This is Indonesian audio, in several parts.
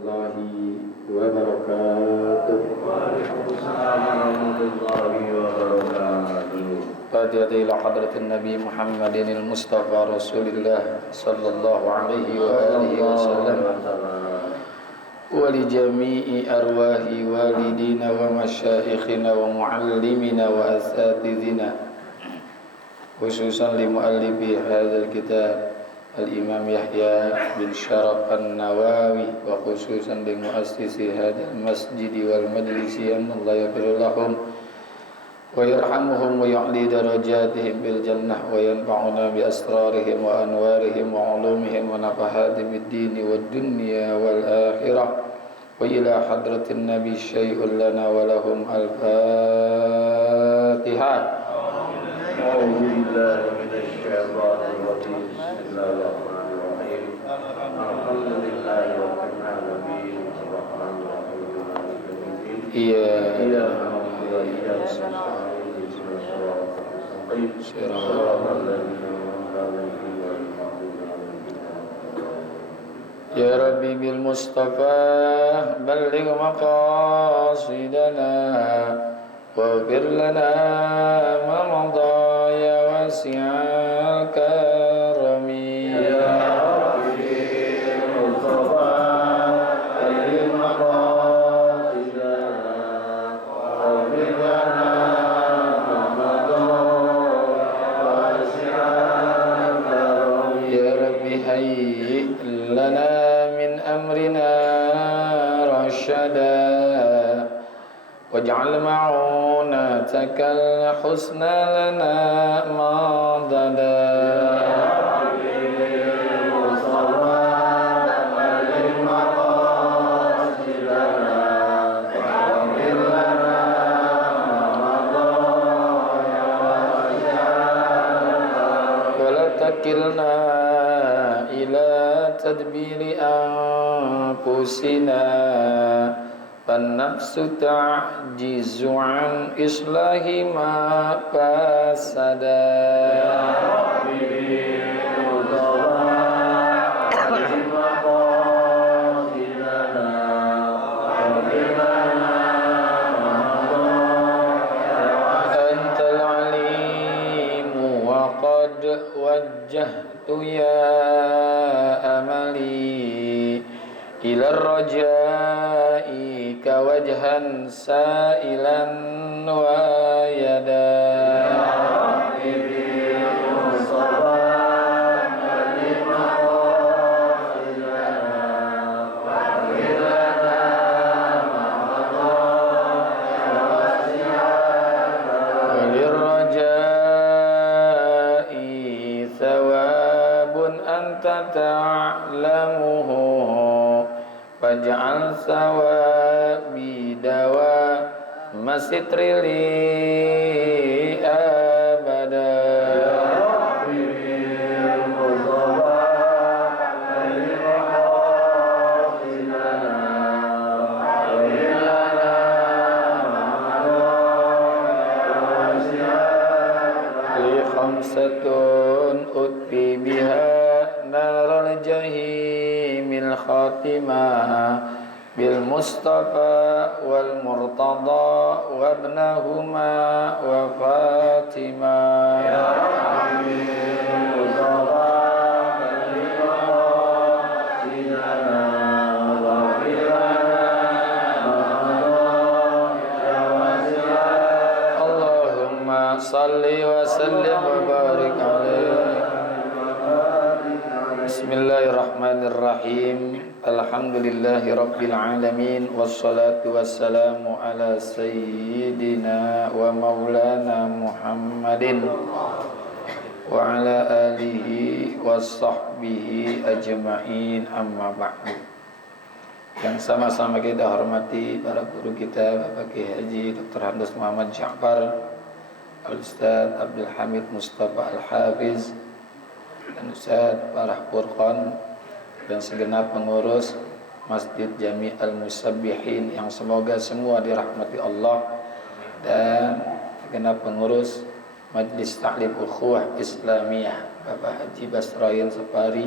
warahmatullahi wabarakatuh. Waalaikumsalam warahmatullahi wabarakatuh. Fatihah ila hadratin Nabi Muhammadin al-Mustafa Rasulillah sallallahu alaihi wa alihi wasallam wa li jami'i arwahi walidina wa masyaikhina wa muallimina wa asatidina, khususan li muallifi hadzal kitab al-Imam Yahya bin Syaraf an-Nawawi, wa khususan li muassisi hadzal masjid wal majlisi, Allah yaghfir lahum wa yarhamuhum wa ya'li darajatihim bil jannah wa yanfa'una bi asrarihim wa anwarihim wa ulumihim wa nafahatihim bid din wad dunya wal akhirah. Wa ila hadratin nabi syai'un lana wa lahum al-Fatihah. A'udzu billahi minasy syaithanir rajim. Bismillahirrahmanirrahim. Alhamdulillahi rabbil alamin. Arrahmanir rahim. Iya. Ya Rabbi bil Mustafa balligh maqasidana waghfir lana ma madha ya wasi'al karami. Ya Rabbi bil Mustafa balligh maqasidana waghfir lana ma madha ya wasi'al karami. Ya Rabbi hayyi lana أمرنا رشدا واجعل معونتك الحسنى لنا مضدا. ولا تكلنا إلى تدبير أنفسنا فالنفس تعجز عن إصلاح ما فسدا. يا ربي أنت العليم وقد وجهت يا أملي إلى الرجاء كوجها سائلا ويدا. يا ربي بالمصطفى بلغ مقاصدنا واغفر لنا ما مضى يا واسع الكرم. وللرجاء ثواب أنت تعلمه فاجعل ثوابي دوام ستر لي أبدا. يا ربي بالمصطفى بلغ مقاصدنا واغفر لنا ما مضى يا واسع الكرم. لي خمسة أطفي بها نار الجحيم الخاتمة بالمصطفى والمرتضى وابنهما وفاطمة. يا ربي بالمصطفى بلغ مقاصدنا واغفر لنا ما مضى يا واسع الكرم. اللهم صل وسلم وبارك عليه. Bismillahirrahmanirrahim. Alhamdulillahi rabbil alamin. Wassalatu wassalamu ala sayyidina wa maulana Muhammadin wa ala alihi wa sahbihi ajma'in, amma ba'du. Yang sama-sama kita hormati para guru kita, Bapak Kiai Haji Dr. Handus Muhammad Ja'far, Al-Ustaz Abdul Hamid Mustafa Al-Hafiz, dan Ustaz Farah Furqan, dan segenap pengurus Masjid Jami' Al-Musabbihin yang semoga semua dirahmati Allah, dan segenap pengurus Majlis Ta'lim Ukhuwah Islamiyah Bapak Haji Basrayan Sapari,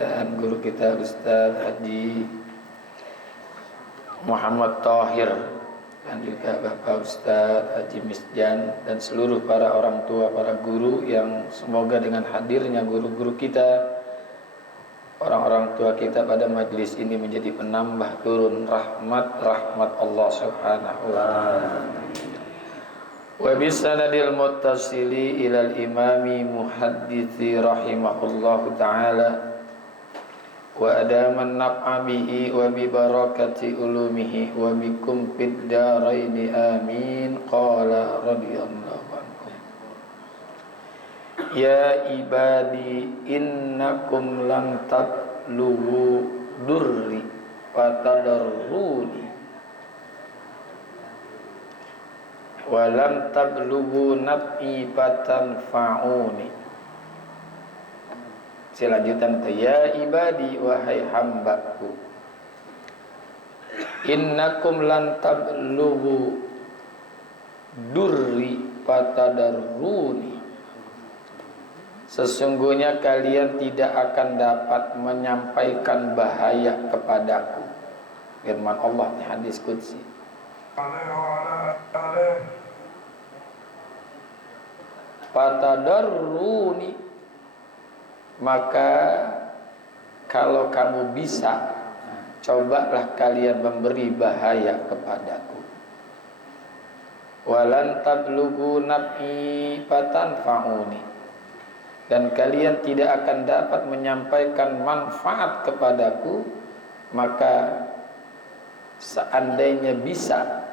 dan guru kita Ustaz Haji Muhammad Tahir dan juga Bapak Ustadz Haji Misjan dan seluruh para orang tua, para guru yang semoga dengan hadirnya guru-guru kita, orang-orang tua kita pada majlis ini menjadi penambah turun rahmat Allah Subhanahu wa taala. Wa bisanadil muttasili ilal imami muhaddithi rahimahullahu taala wa adaman naf'a bihi wa bi barakati ulumihi wa bikum fid daraini amin. Qala radhiyallahu anhu, ya ibadi innakum lan tablughu durri wa tadarruni wa lam tablughu naf'i fatanfa'uni. Selanjutan, ya ibadi, wahai hambaku, innakum lan tablughu durri fatadarruni. Sesungguhnya kalian tidak akan dapat menyampaikan bahaya kepadaku. Firman Allah di hadis qudsi. Fatadarruni, maka kalau kamu bisa, cobalah kalian memberi bahaya kepadaku. Walan tablughu naf'i fatanfa'uni, dan kalian tidak akan dapat menyampaikan manfaat kepadaku, maka seandainya bisa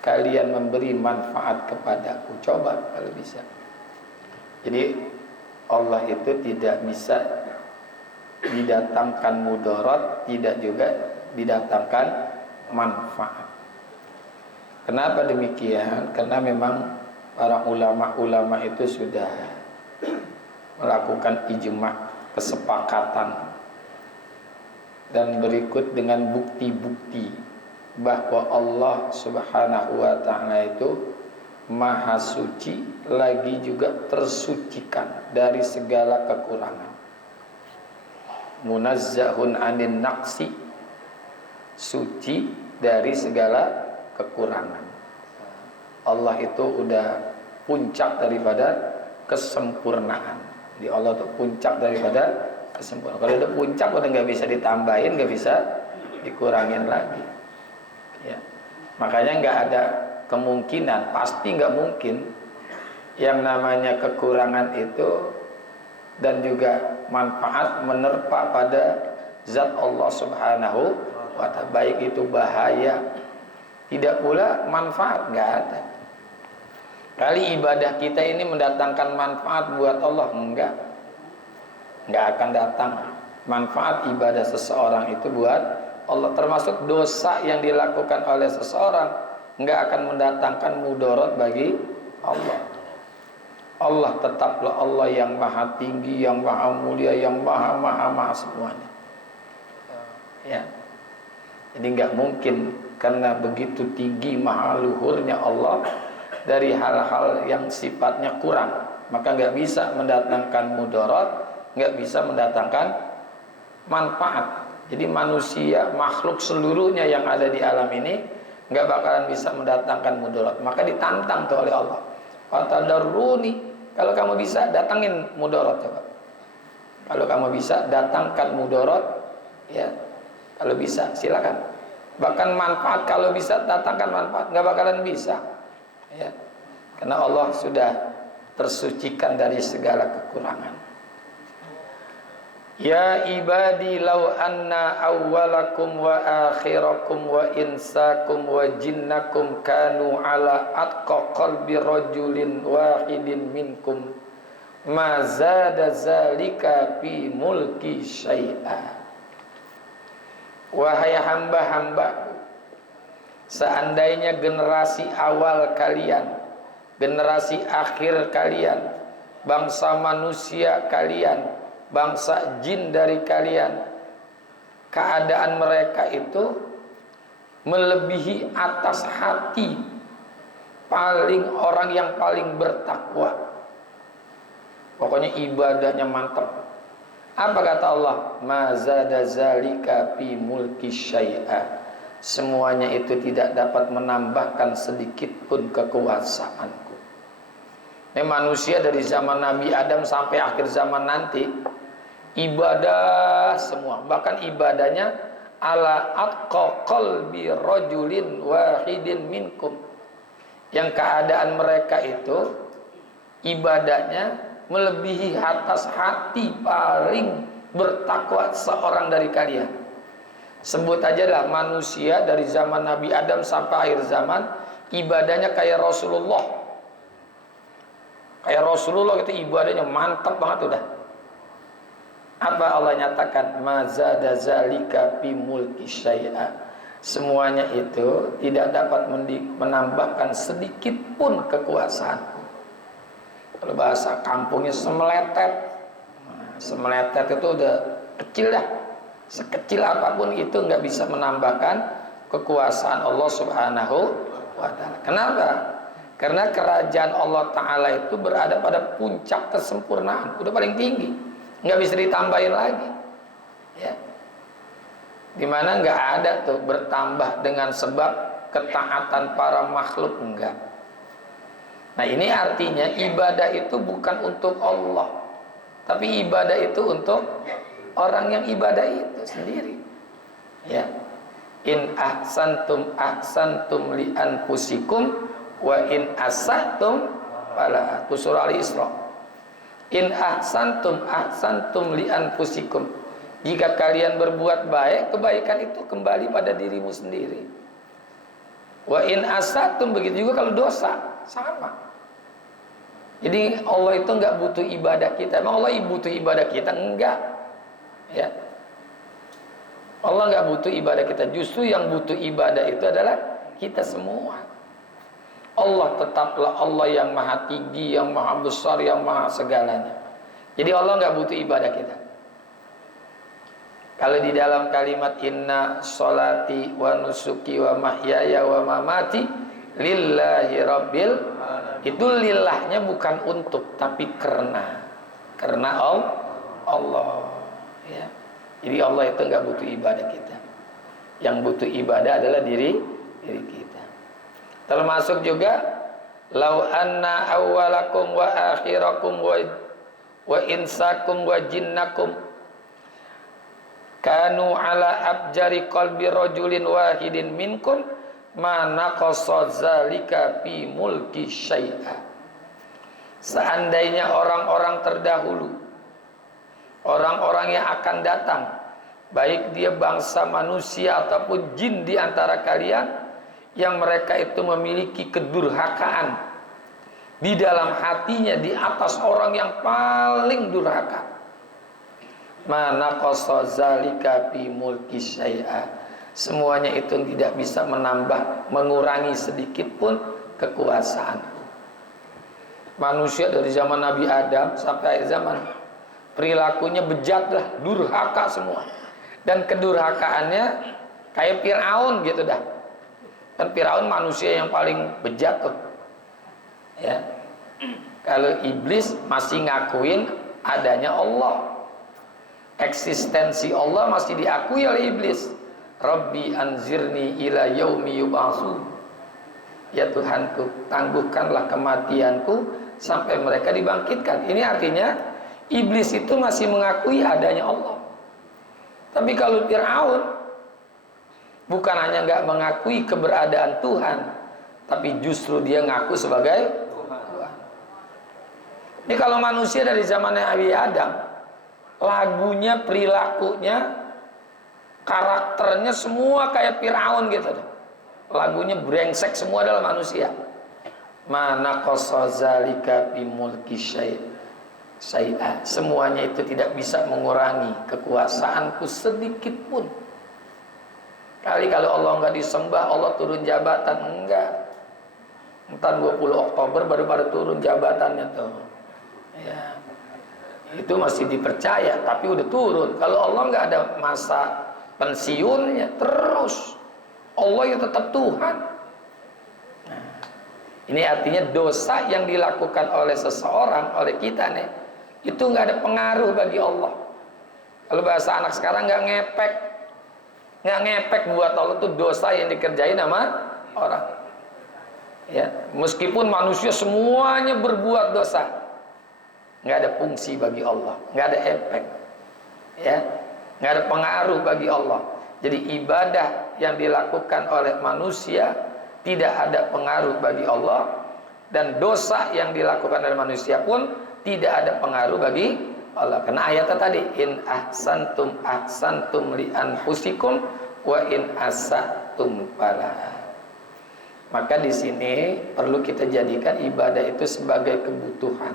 kalian memberi manfaat kepadaku, coba kalau bisa. Jadi Allah itu tidak bisa didatangkan mudarat, tidak juga didatangkan manfaat. Kenapa demikian? Karena memang para ulama-ulama itu sudah melakukan ijma', kesepakatan, dan berikut dengan bukti-bukti bahwa Allah Subhanahu wa ta'ala itu Maha suci, lagi juga tersucikan dari segala kekurangan. Munazzahun anin naqsi, suci dari segala kekurangan. Allah itu udah puncak daripada kesempurnaan. Di Allah itu puncak daripada kesempurnaan. Kalau udah puncak udah nggak bisa ditambahin, nggak bisa dikurangin lagi. Ya. Makanya nggak ada kemungkinan, pasti nggak mungkin yang namanya kekurangan itu dan juga manfaat menerpa pada zat Allah Subhanahu wa ta'ala. Baik itu bahaya, tidak pula manfaat, nggak ada. Kali ibadah kita ini mendatangkan manfaat buat Allah? Nggak akan datang manfaat ibadah seseorang itu buat Allah. Termasuk dosa yang dilakukan oleh seseorang nggak akan mendatangkan mudarat bagi Allah. Allah tetaplah Allah yang maha tinggi, yang maha mulia, yang maha semuanya. Ya. Jadi nggak mungkin, karena begitu tinggi maha luhurnya Allah dari hal-hal yang sifatnya kurang, maka nggak bisa mendatangkan mudarat, nggak bisa mendatangkan manfaat. Jadi manusia, makhluk seluruhnya yang ada di alam ini nggak bakalan bisa mendatangkan mudarat. Maka ditantang tuh oleh Allah. Fatadarruni, kalau kamu bisa datangin mudarat, coba. Kalau kamu bisa datangkan mudarat, ya. Kalau bisa silakan. Bahkan manfaat kalau bisa datangkan manfaat, nggak bakalan bisa. Ya. Karena Allah sudah tersucikan dari segala kekurangan. Ya ibadi law anna awwalakum wa akhirakum wa insakum wa jinnakum kanu ala atqa qalbi rajulin wahidin minkum ma zada zalika fi mulki syai'a. Wahai hamba-hambaku, seandainya generasi awal kalian, generasi akhir kalian, bangsa manusia kalian, bangsa jin dari kalian, keadaan mereka itu melebihi atas hati orang yang paling bertakwa, pokoknya ibadahnya mantap. Apa kata Allah? Ma zada zalika fi mulki syai'a. semuanya itu tidak dapat menambahkan sedikit pun kekuasaanku. Ini manusia dari zaman Nabi Adam sampai akhir zaman nanti ibadah semua, bahkan ibadahnya ala atqa qalbi rajulin wahidin minkum, yang keadaan mereka itu ibadahnya melebihi atas hati paling bertakwa seorang dari kalian. Sebut aja lah manusia dari zaman Nabi Adam sampai akhir zaman ibadahnya kayak Rasulullah. Kayak Rasulullah itu ibadahnya mantap banget udah. Apa Allah nyatakan? Mazada zalika fi mulki syai'a. Semuanya itu tidak dapat menambahkan sedikit pun kekuasaan. Kalau bahasa kampungnya semeletet. Semeletet itu udah kecil dah. Sekecil apapun itu nggak bisa menambahkan kekuasaan Allah Subhanahu wa ta'ala. Kenapa? Karena kerajaan Allah Ta'ala itu berada pada puncak kesempurnaan, udah paling tinggi, nggak bisa ditambahin lagi, ya. Dimana nggak ada tuh bertambah dengan sebab ketaatan para makhluk, enggak. Nah ini artinya ibadah itu bukan untuk Allah, tapi ibadah itu untuk orang yang ibadah itu sendiri, ya. In ahsantum ahsantum li anfusikum wa in asahtum fala. Surah Al-Isra. In ahsantum ahsantum li anfusikum. Jika kalian berbuat baik, kebaikan itu kembali pada dirimu sendiri. Wa in asahtum, begitu juga kalau dosa, sama. Jadi Allah itu enggak butuh ibadah kita. Emang Allah butuh ibadah kita? Enggak. Ya. Allah enggak butuh ibadah kita. Justru yang butuh ibadah itu adalah kita semua. Allah tetaplah Allah yang maha tinggi, yang maha besar, yang maha segalanya. Jadi Allah enggak butuh ibadah kita. Kalau di dalam kalimat inna sholati wa nusuki wa mahyaya wa mamati lillahi rabbil, itu lillahnya bukan untuk, tapi karena Allah, ya. Jadi Allah itu enggak butuh ibadah kita. Yang butuh ibadah adalah diri kita. Termasuk juga lau anna awwalakum wa akhirakum wa insakum wa jinnakum kanu ala abjari qalbi rajulin wahidin minkum ma naqasa zalika fi mulki syai'a. Seandainya orang-orang terdahulu, orang-orang yang akan datang, baik dia bangsa manusia ataupun jin di antara kalian, yang mereka itu memiliki kedurhakaan di dalam hatinya di atas orang yang paling durhaka, mana qasa zalika fi mulki syai'a. Semuanya itu tidak bisa menambah, mengurangi sedikit pun kekuasaan manusia dari zaman Nabi Adam sampai akhir zaman. Perilakunya bejat lah, durhaka semua. Dan kedurhakaannya kayak Fir'aun gitu dah. Kan Fir'aun manusia yang paling bejat tuh, ya. Kalau iblis masih ngakuin adanya Allah, eksistensi Allah masih diakui oleh iblis. Rabbi anzirni ila yaumi yub'atsun. Ya Tuhanku, tangguhkanlah kematianku sampai mereka dibangkitkan. Ini artinya iblis itu masih mengakui adanya Allah. Tapi kalau Fir'aun bukan hanya nggak mengakui keberadaan Tuhan, tapi justru dia ngaku sebagai Tuhan. Ini kalau manusia dari zaman Nabi Adam, lagunya, perilakunya, karakternya semua kayak Fir'aun gitu. Lagunya brengsek semua dalam manusia. Mana qasa zalika bi mulki syai'a. Semuanya itu tidak bisa mengurangi kekuasaanku sedikit pun. Kali kalau Allah enggak disembah, Allah turun jabatan, enggak. Entar 20 Oktober baru pada turun jabatannya tuh. Ya. Itu masih dipercaya, tapi udah turun. Kalau Allah enggak ada masa pensiunnya, terus Allah itu tetap Tuhan. Nah, ini artinya dosa yang dilakukan oleh seseorang, oleh kita nih, itu nggak ada pengaruh bagi Allah. Kalau bahasa anak sekarang nggak ngepek, Nggak ngepek buat Allah itu dosa yang dikerjain sama orang. Ya, meskipun manusia semuanya berbuat dosa, nggak ada fungsi bagi Allah, nggak ada efek, ya, nggak ada pengaruh bagi Allah. Jadi ibadah yang dilakukan oleh manusia tidak ada pengaruh bagi Allah, dan dosa yang dilakukan oleh manusia pun tidak ada pengaruh bagi Allah. Karena ayatnya tadi, in ahsantum li anfusikum wa in asatum falaha. Maka di sini perlu kita jadikan ibadah itu sebagai kebutuhan.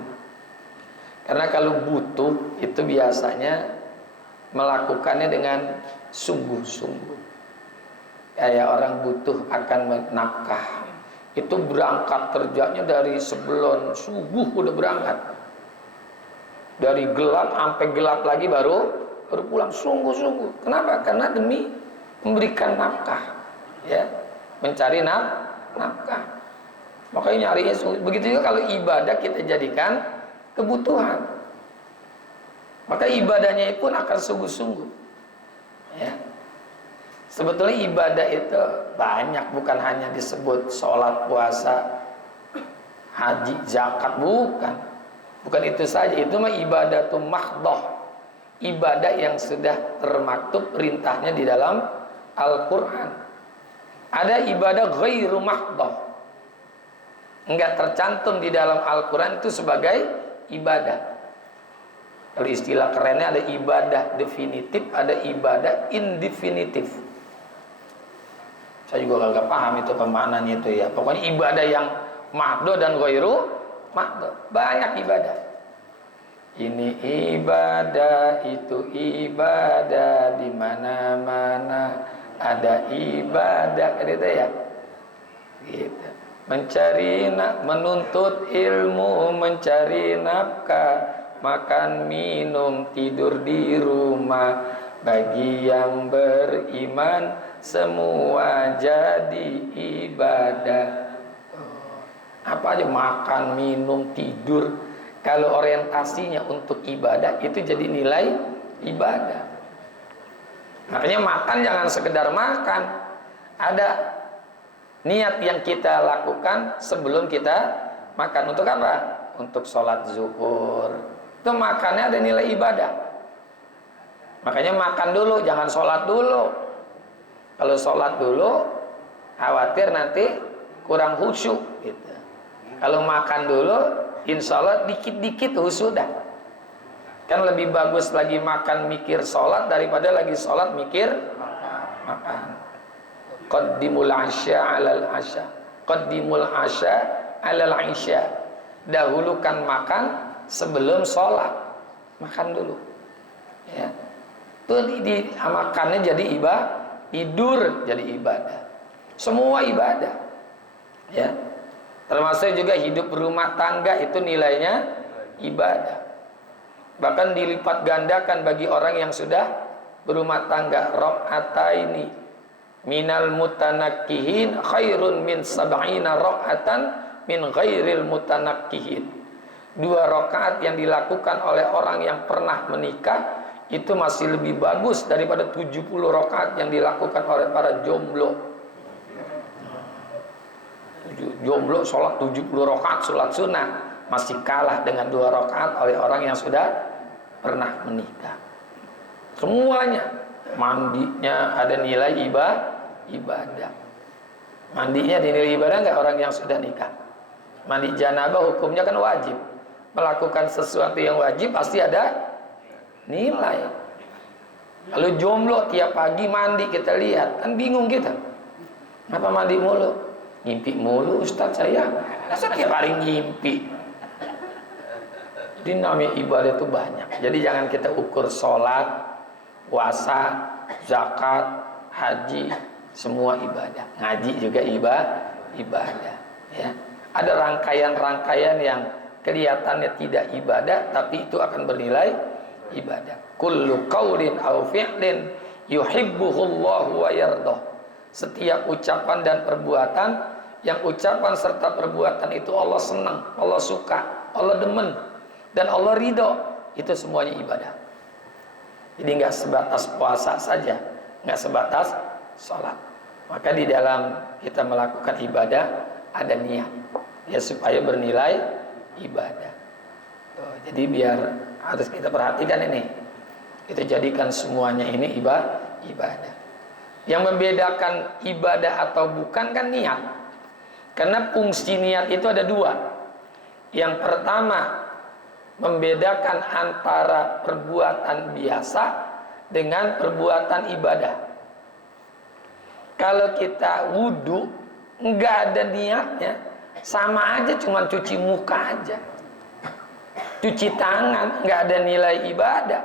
Karena kalau butuh itu biasanya melakukannya dengan sungguh-sungguh. Kayak orang butuh akan nafkah, itu berangkat kerjanya dari sebelum subuh udah berangkat. Dari gelap sampai gelap lagi baru pulang, sungguh-sungguh. Kenapa? Karena demi memberikan nafkah, ya, mencari nafkah. Makanya nyarinya sulit. Begitu juga kalau ibadah kita jadikan kebutuhan, maka ibadahnya pun akan sungguh-sungguh, ya. Sebetulnya ibadah itu banyak, bukan hanya disebut sholat, puasa, haji, zakat, bukan itu saja. Itu mah ibadah tuh mahdoh, ibadah yang sudah termaktub perintahnya di dalam Al-Quran. Ada ibadah ghairu mahdoh, enggak tercantum di dalam Al-Quran itu sebagai ibadah. Kalau istilah kerennya ada ibadah definitif, ada ibadah indefinitif. Saya juga gak paham itu pemaknaannya itu, ya. Pokoknya ibadah yang mahdoh dan ghairu mahdoh, banyak ibadah. Ini ibadah, itu ibadah, di mana-mana ada ibadah, gitu ya. Gitu. Menuntut ilmu, mencari nafkah, makan, minum, tidur di rumah. Bagi yang beriman semua jadi ibadah. Apa aja, makan, minum, tidur. Kalau orientasinya untuk ibadah, itu jadi nilai ibadah. Makanya makan jangan sekedar makan, ada niat yang kita lakukan sebelum kita makan. Untuk apa? Untuk sholat zuhur. Itu makannya ada nilai ibadah. Makanya makan dulu, jangan sholat dulu. Kalau sholat dulu, khawatir nanti kurang khusyuk, gitu. Kalau makan dulu, insya Allah dikit-dikit khusyuk dah. Kan lebih bagus lagi makan mikir sholat daripada lagi sholat mikir makan. Qaddimul asya alal asya, qaddimul asya alal isya. Dahulukan makan sebelum sholat. Makan dulu, ya. Itu makannya jadi ibadah, tidur jadi ibadah. Semua ibadah, ya. Termasuk juga hidup berumah tangga, itu nilainya ibadah. Bahkan dilipat gandakan bagi orang yang sudah berumah tangga. Raq'ataini minal mutanakkihin khairun min sab'ina raq'atan min ghairil mutanakkihin. 2 rakaat yang dilakukan oleh orang yang pernah menikah itu masih lebih bagus daripada 70 rakaat yang dilakukan oleh para jomblo. Jomblo sholat 70 rakaat sholat sunnah masih kalah dengan 2 rakaat oleh orang yang sudah pernah menikah. Semuanya, mandinya ada nilai ibadah. Mandinya dinilai ibadah nggak orang yang sudah nikah? Mandi janabah hukumnya kan wajib. Melakukan sesuatu yang wajib pasti ada nilai. Kalau jomblo tiap pagi mandi, kita lihat kan bingung kita. Kenapa mandi mulu? Ngimpi mulu Ustaz saya. Masa tiap hari ngimpi? Jadi namanya ibadah itu banyak. Jadi jangan kita ukur sholat, puasa, zakat, haji, semua ibadah. Ngaji juga ibadah. Ya. Ada rangkaian-rangkaian yang kelihatannya tidak ibadah, tapi itu akan bernilai ibadah. Kullu qaulin aw fi'lin yuhibbuhullahu wa yardah. Setiap ucapan dan perbuatan, yang ucapan serta perbuatan itu Allah senang, Allah suka, Allah demen, dan Allah ridho, itu semuanya ibadah. Jadi nggak sebatas puasa saja, nggak sebatas sholat. Maka di dalam kita melakukan ibadah ada niat, ya supaya bernilai ibadah. Tuh, jadi biar harus kita perhatikan ini, kita jadikan semuanya ini ibadah. Yang membedakan ibadah atau bukan kan niat. Karena fungsi niat itu ada dua. Yang pertama, membedakan antara perbuatan biasa dengan perbuatan ibadah. Kalau kita wudhu nggak ada niatnya, sama aja cuma cuci muka aja, cuci tangan, nggak ada nilai ibadah.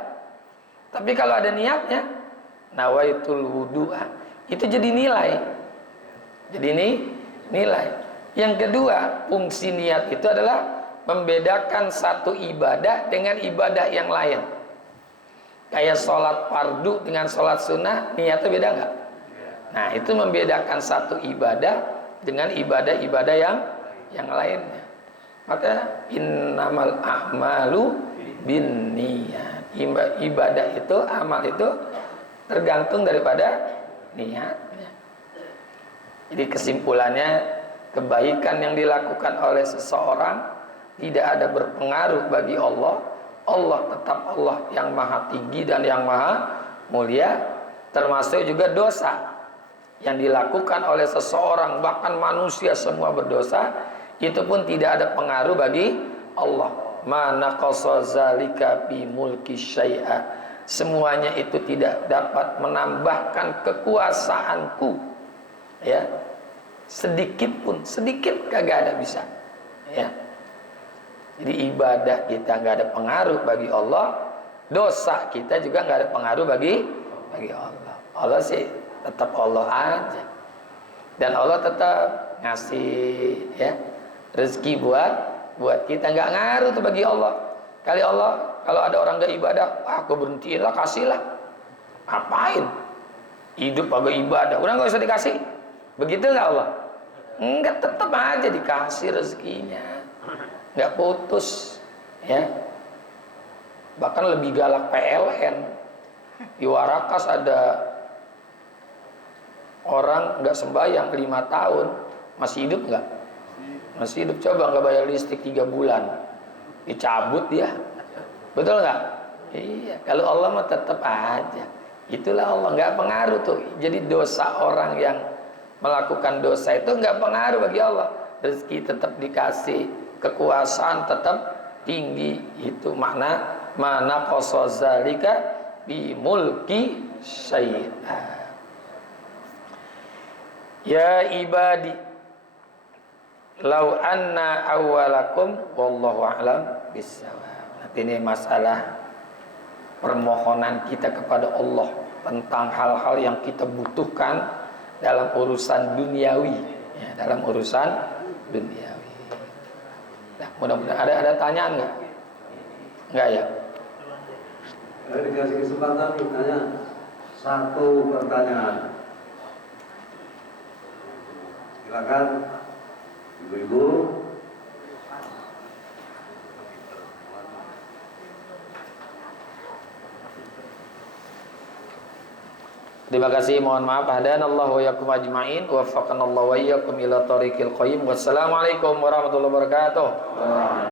Tapi kalau ada niatnya, nawaitul wudu'a, itu jadi nilai. Jadi ini nilai. Yang kedua, fungsi niat itu adalah membedakan satu ibadah dengan ibadah yang lain. Kayak sholat fardu dengan sholat sunnah, niatnya beda nggak? Nah, itu membedakan satu ibadah dengan ibadah-ibadah yang lainnya. Maka innamal a'malu binniyat. Ibadah itu, amal itu tergantung daripada niatnya. Jadi kesimpulannya, kebaikan yang dilakukan oleh seseorang tidak ada berpengaruh bagi Allah. Allah tetap Allah yang maha tinggi dan yang maha mulia. Termasuk juga dosa yang dilakukan oleh seseorang, bahkan manusia semua berdosa, itu pun tidak ada pengaruh bagi Allah. Ma naqasa zalika bi mulki syai'a. Semuanya itu tidak dapat menambahkan kekuasaanku, ya, sedikit pun, sedikit kagak ada bisa, ya. Jadi ibadah kita nggak ada pengaruh bagi Allah, dosa kita juga nggak ada pengaruh bagi Allah. Allah sih tetap Allah aja, dan Allah tetap ngasih, ya, rezeki buat kita, nggak ngaruh tuh bagi Allah. Kali Allah, kalau ada orang gak ibadah, aku berhentiin lah, kasih lah. Apain? Hidup agak ibadah, udah nggak usah dikasih. Begitu nggak Allah? Enggak, tetap aja dikasih rezekinya, nggak putus, ya. Bahkan lebih galak PLN. Di Warakas ada orang nggak sembahyang 5 tahun, masih hidup nggak? Masih hidup. Coba nggak bayar listrik 3 bulan, dicabut dia, betul nggak? Iya. Kalau Allah mah tetap aja. Itulah Allah, nggak pengaruh tuh. Jadi dosa orang yang melakukan dosa itu nggak pengaruh bagi Allah. Rezeki tetap dikasih, kekuasaan tetap tinggi. Itu makna mana qasazalika bi mulki syai'a. Ya ibadi, lau anna awwalakum wallahu a'lam bissawab. Nanti ini masalah permohonan kita kepada Allah tentang hal-hal yang kita butuhkan dalam urusan duniawi, ya, dalam urusan duniawi. Nah, mudah-mudahan ada tanyaan nggak? Nggak, ya? Dikasih kesempatan nih, tanya satu pertanyaan. Silakan, ibu-ibu. Terima kasih, mohon maaf. Hadanallahu wa iyyakum ajma'in, waffaqanallahu wa iyyakum ila thariqil qayyim. Wassalamualaikum warahmatullahi wabarakatuh.